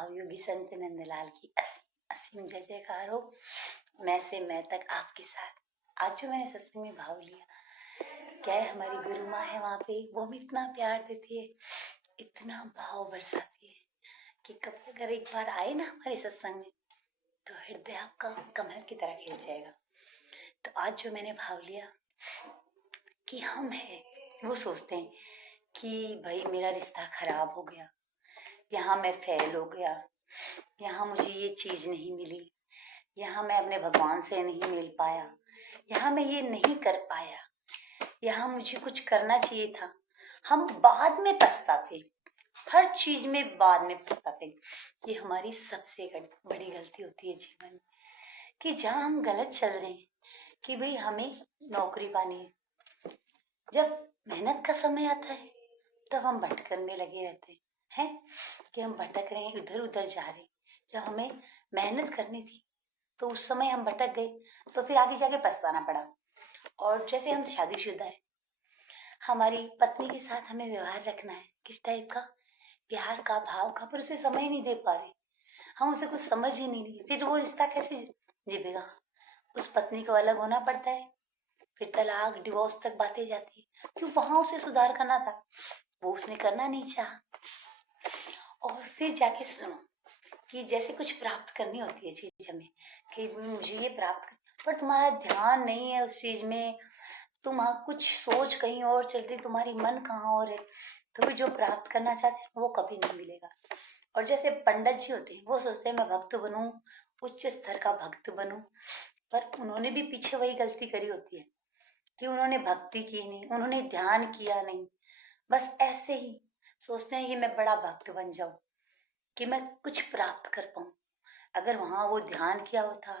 भाव योगी संत नंदलाल की असीम जय जयकार हो। मैं से मैं तक आपके साथ। आज जो मैंने सत्संग में भाव लिया, क्या है, हमारी गुरु माँ है वहाँ पे, वो भी इतना प्यार देती है, इतना भाव बरसाती है कि कभी अगर एक बार आए ना हमारे सत्संग में तो हृदय आपका कमल की तरह खिल जाएगा। तो आज जो मैंने भाव लिया कि हम हैं, वो सोचते हैं कि भाई मेरा रिश्ता खराब हो गया, यहाँ मैं फेल हो गया, यहाँ मुझे ये चीज़ नहीं मिली, यहाँ मैं अपने भगवान से नहीं मिल पाया, यहाँ मैं ये नहीं कर पाया, यहाँ मुझे कुछ करना चाहिए था। हम बाद में पछताते, हर चीज में बाद में पछताते। ये हमारी सबसे बड़ी गलती होती है जीवन में, कि जहाँ हम गलत चल रहे हैं कि भाई हमें नौकरी पानी है, जब मेहनत का समय आता है तब हम भटकने लगे रहते हैं कि हम भटक रहे हैं, इधर उधर जा रहे हैं। जब हमें मेहनत करनी थी तो उस समय हम भटक गए, तो फिर आगे जाके पछताना पड़ा। और जैसे हम शादीशुदा है, हमारी पत्नी के साथ हमें व्यवहार रखना है किस टाइप का, प्यार का, भाव का, पर उसे समय नहीं दे पा रहे, हम उसे कुछ समझ ही नहीं रहे, फिर वो रिश्ता कैसे जीवेगा। उस पत्नी को अलग होना पड़ता है, फिर तलाक डिवोर्स तक बातें जाती है, क्यों, वहां उसे सुधार करना था, वो उसने करना नहीं चाहा। और फिर जाके सुनो कि जैसे कुछ प्राप्त करनी होती है चीज हमें, कि मुझे ये प्राप्त कर, पर तुम्हारा ध्यान नहीं है उस चीज में, तुम कुछ सोच कहीं और चल रही, तुम्हारी मन कहाँ और है, तो फिर जो प्राप्त करना चाहते हैं वो कभी नहीं मिलेगा। और जैसे पंडित जी होते हैं, वो सोचते हैं मैं भक्त बनूं, उच्च स्तर का भक्त बनूं, पर उन्होंने भी पीछे वही गलती करी होती है कि उन्होंने भक्ति की नहीं, उन्होंने ध्यान किया नहीं, बस ऐसे ही सोचते हैं कि मैं बड़ा भक्त बन जाऊं, कि मैं कुछ प्राप्त कर पाऊं। अगर वहां वो ध्यान किया होता,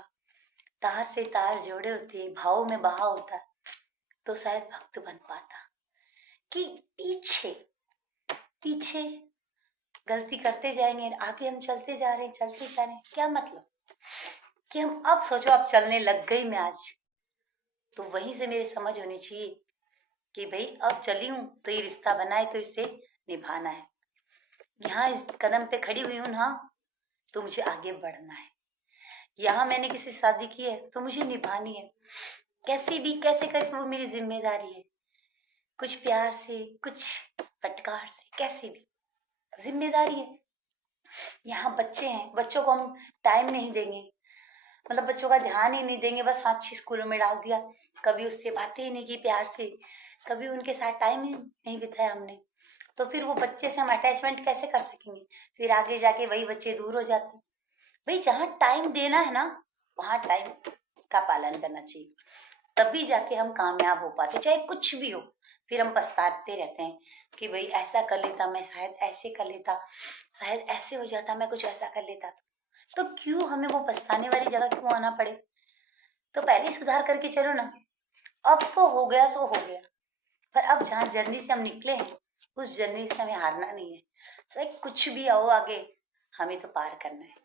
तार से तार जोड़े होते, भाव में बहा होता, तो शायद भक्त बन पाता। कि पीछे पीछे गलती करते जाएंगे, आगे हम चलते जा रहे हैं, क्या मतलब कि हम अब सोचो अब चलने लग गई मैं आज, तो वहीं से मेरी समझ होनी चाहिए कि भाई अब चली हूं तो ये रिश्ता बनाए तो इसे निभाना है। यहाँ इस कदम पे खड़ी हुई हूं ना, तो मुझे आगे बढ़ना है। यहाँ मैंने किसी शादी की है तो मुझे निभानी है, कैसे भी कैसे करके वो मेरी जिम्मेदारी है, कुछ प्यार से, कुछ फटकार से, कैसे भी जिम्मेदारी है। यहाँ बच्चे हैं, बच्चों को हम टाइम नहीं देंगे, मतलब बच्चों का ध्यान ही नहीं देंगे, बस अच्छी स्कूलों में डाल दिया, कभी उससे बातें ही नहीं की प्यार से, कभी उनके साथ टाइम ही नहीं बिताया हमने, तो फिर वो बच्चे से हम अटैचमेंट कैसे कर सकेंगे। फिर आगे जाके वही बच्चे दूर हो जाते हैं। भाई जहाँ टाइम देना है ना, वहाँ टाइम का पालन करना चाहिए, तभी जाके हम कामयाब हो पाते, चाहे कुछ भी हो। फिर हम पछताते रहते हैं कि भाई ऐसा कर लेता मैं, शायद ऐसे कर लेता, शायद ऐसे हो जाता, मैं कुछ ऐसा कर लेता, तो क्यों हमें वो पछताने वाली जगह क्यों आना पड़े। तो पहले सुधार करके चलो ना, अब तो हो गया सो हो गया, पर अब जहाँ जर्नी से हम निकले हैं उस जर्नी से हमें हारना नहीं है। चाहे कुछ भी आओ आगे, हमें तो पार करना है,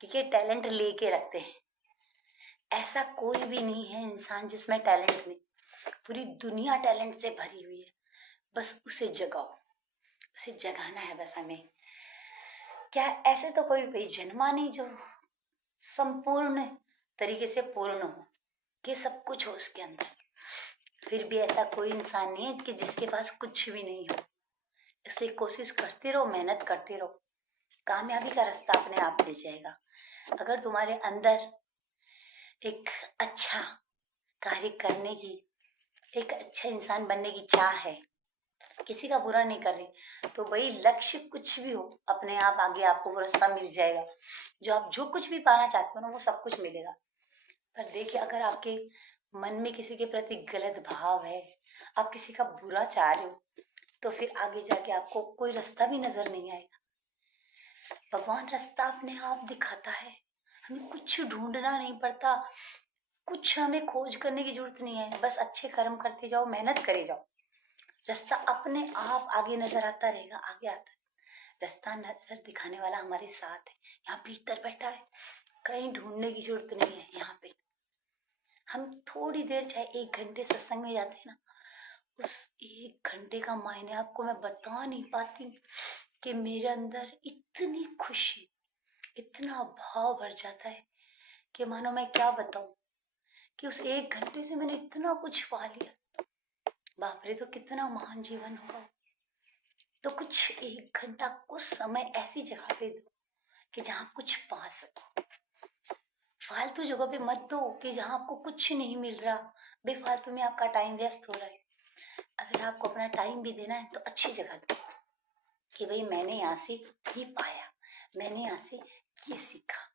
क्योंकि टैलेंट लेके रखते हैं। ऐसा कोई भी नहीं है इंसान जिसमें टैलेंट नहीं, पूरी दुनिया टैलेंट से भरी हुई है, बस उसे जगाओ, उसे जगाना है बस हमें। क्या ऐसे तो कोई भाई जन्मा नहीं जो संपूर्ण तरीके से पूर्ण हो, कि सब कुछ हो उसके अंदर, फिर भी ऐसा कोई इंसान नहीं है कि जिसके पास कुछ भी नहीं हो। इसलिए कोशिश करते रहो, मेहनत करते रहो, कामयाबी का रास्ता अपने आप मिल जाएगा। अगर तुम्हारे अंदर एक अच्छा कार्य करने की, एक अच्छा इंसान बनने की चाह है, किसी का बुरा नहीं कर रही, तो भाई लक्ष्य कुछ भी हो, अपने आप आगे आपको वो रास्ता मिल जाएगा। जो आप जो कुछ भी पाना चाहते हो ना, वो सब कुछ मिलेगा। पर देखिए, अगर आपके मन में किसी के प्रति गलत भाव है, आप किसी का बुरा चाह रहे हो, तो फिर आगे जाके आपको कोई रास्ता भी नजर नहीं आएगा। भगवान रास्ता अपने आप दिखाता है, हमें कुछ ढूंढना नहीं पड़ता, कुछ हमें खोज करने की जरूरत नहीं है, बस अच्छे कर्म करते जाओ, मेहनत करे जाओ, रास्ता अपने आप आगे नजर आता रहेगा, आगे आता है। रास्ता नजर दिखाने वाला हमारे साथ है, यहाँ भीतर बैठा है, कहीं ढूंढने की जरूरत नहीं है। यहाँ पे हम थोड़ी देर चाहे 1 घंटे सत्संग में जाते हैं ना, उस 1 घंटे का मायने आपको मैं बता नहीं पाती, कि मेरे अंदर इतनी खुशी, इतना भाव भर जाता है कि मानो मैं क्या बताऊं कि उस 1 घंटे से मैंने इतना कुछ पा लिया। बाप रे, तो कितना महान जीवन होगा। तो कुछ 1 घंटा कुछ समय ऐसी जगह पे दो कि जहाँ कुछ पा सको। फालतू जगह पे मत दो कि जहाँ आपको कुछ नहीं मिल रहा, बेफालतू में आपका टाइम वेस्ट हो रहा है। अगर आपको अपना टाइम भी देना है तो अच्छी जगह दो कि भाई मैंने यहाँ से ये पाया, मैंने यहाँ से ये सीखा,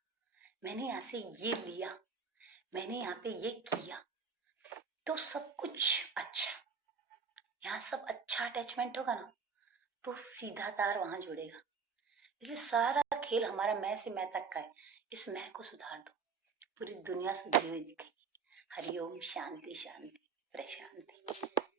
मैंने यहाँ से ये लिया, मैंने यहाँ पे ये किया, तो सब कुछ अच्छा। यहाँ सब अच्छा अटैचमेंट होगा ना तो सीधा तार वहां जुड़ेगा। इसलिए सारा खेल हमारा मैं से मैं तक का है। इस मैं को सुधार दो, पूरी दुनिया सुधरी हुई दिखेगी। हरिओम, शांति शांति प्रशांति।